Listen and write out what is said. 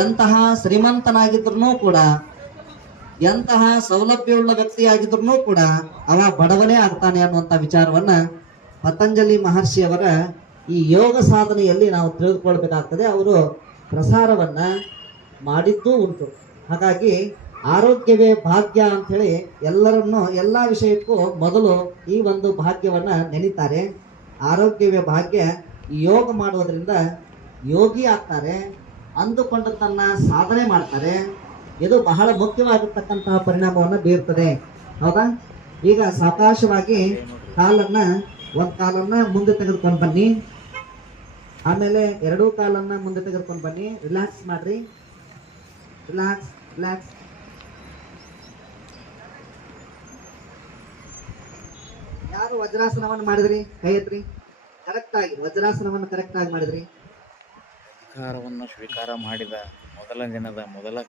ಎಂತಹ ಶ್ರೀಮಂತನಾಗಿದ್ರು ಕೂಡ, ಎಂತಹ ಸೌಲಭ್ಯವುಳ್ಳ ವ್ಯಕ್ತಿಯಾಗಿದ್ರು ಕೂಡ ಅವ ಬಡವನೇ ಆಗ್ತಾನೆ ಅನ್ನುವಂಥ ವಿಚಾರವನ್ನ ಪತಂಜಲಿ ಮಹರ್ಷಿಯವರ ಈ ಯೋಗ ಸಾಧನೆಯಲ್ಲಿ ನಾವು ತಿಳಿದುಕೊಳ್ಬೇಕಾಗ್ತದೆ. ಅವರು ಪ್ರಸಾರವನ್ನ ಮಾಡಿದ್ದೂ ಉಂಟು. ಹಾಗಾಗಿ ಆರೋಗ್ಯವೇ ಭಾಗ್ಯ ಅಂತ ಹೇಳಿ ಎಲ್ಲರನ್ನು ಎಲ್ಲ ವಿಷಯಕ್ಕೂ ಮೊದಲು ಈ ಒಂದು ಭಾಗ್ಯವನ್ನ ನೆನೀತಾರೆ. ಆರೋಗ್ಯವೇ ಭಾಗ್ಯ. ಈ ಯೋಗ ಮಾಡುವುದರಿಂದ ಯೋಗಿ ಆಗ್ತಾರೆ, ಅಂದುಕೊಂಡದ್ದನ್ನ ಸಾಧನೆ ಮಾಡ್ತಾರೆ. ಇದು ಬಹಳ ಮುಖ್ಯವಾಗಿರ್ತಕ್ಕಂತಹ ಪರಿಣಾಮವನ್ನು ಬೀರ್ತದೆ. ಹೌದಾ? ಈಗ ಸಾವಕಾಶವಾಗಿ ಒಂದು ಕಾಲನ್ನ ಮುಂದೆ ತೆಗೆದುಕೊಂಡು ಬನ್ನಿ, ಆಮೇಲೆ ಎರಡೂ ಕಾಲನ್ನ ಮುಂದೆ ತೆಗೆದುಕೊಂಡು ಬನ್ನಿ. ರಿಲ್ಯಾಕ್ಸ್ ಮಾಡ್ರಿ, ರಿಲ್ಯಾಕ್ಸ್ ರಿಲ್ಯಾಕ್ಸ್. ಯಾರು ವಜ್ರಾಸನವನ್ನು ಮಾಡಿದ್ರಿ ಕೈ ಎತ್ರಿ. ಕರೆಕ್ಟ್ ಆಗಿ ವಜ್ರಾಸನವನ್ನು ಕರೆಕ್ಟ್ ಆಗಿ ಮಾಡಿದ್ರಿ. ಅಧಿಕಾರವನ್ನು ಸ್ವೀಕಾರ ಮಾಡಿದ ಮೊದಲ ದಿನದ ಮೊದಲ